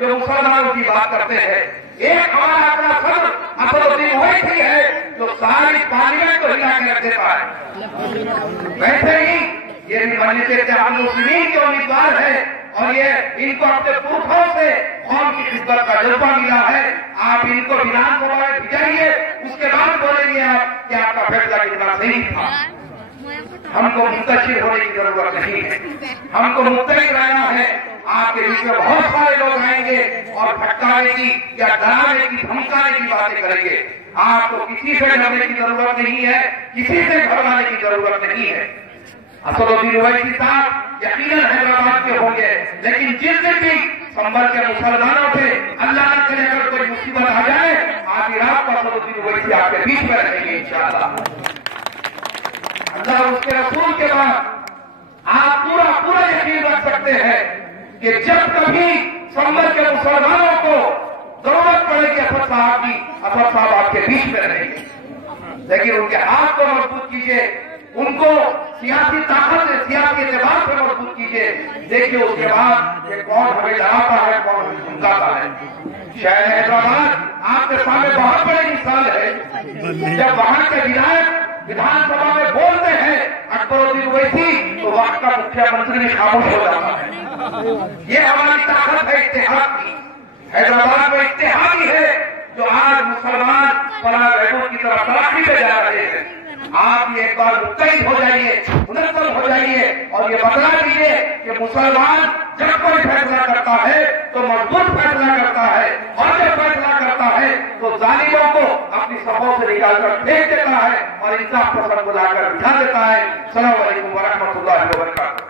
जो मुसलमानों की बात करते हैं। एक हमारा अपना सदर असदुद्दीन ओवैसी है जो सारी पार्लियामेंट को हिला के रख देता है। वैसे ही ये भी मजलिस इत्तेहाद मुस्लिमीन के उम्मीदवार है और ये इनको अपने पुरखों से कौम की खिदमत का जज्बा मिला है। आप इनको विधानसभा में भिजाइए, उसके बाद बोलेंगे आप कि आपका फैसला कितना सही था। हमको मुंतशिर होने की जरूरत नहीं है, हमको मुतलिक रहना है। आपके बीच में बहुत सारे लोग आएंगे और भटकाने की या डराने की धमकाने की बातें करेंगे। आपको किसी से डरने की जरूरत नहीं है, किसी से घबराने की जरूरत नहीं है। असदुद्दीन ओवैसी साहब यकीनन हैदराबाद के होंगे, लेकिन जिस दिन भी संभल के मुसलमानों से अल्लाह न करे अगर कोई मुसीबत आ जाए, आधी रात को असदुद्दीन ओवैसी आपके बीच में रहेंगे इंशाअल्लाह। अल्लाह उसके रसूल के बाद आप पूरा यकीन रख सकते हैं कि जब कभी संभल के मुसलमानों को जरूरत पड़ेगी असद साहब की, असद साहब आपके बीच में रहेंगे। लेकिन उनके हाथ को मजबूत कीजिए, उनको सियासी ताकत से, सियासी एतबार से मजबूत कीजिए। देखिए उसके बाद कि कौन हमें डराता है, कौन हमें धमकाता है। शहर हैदराबाद आपके सामने बहुत बड़ी मिसाल है। जब वहां के विधायक विधानसभा में बोलते हैं अकबरुद्दीन ओवैसी, तो वहां का मुख्यमंत्री भी खामोश हो जाता है। ये हमारी ताकत है इत्तेहाद की। हैदराबाद में इत्तेहाद ही है जो आज मुसलमान फलाह बहबूद की तरफ तलाशी पे जा रहे हैं। आप ये एक बार मुत्तहिद हो जाइए, मुनज़्ज़म हो जाइए और ये बतला दीजिए कि मुसलमान जब कोई फैसला करता है तो मजबूत फैसला करता है, और जब फैसला करता है तो जालिमों को अपनी सफों से निकालकर फेंक देता है और इंसाफ पसंद को लाकर बिठा देता है। अस्सलामु अलैकुम व रहमतुल्लाहि व बरकातहू।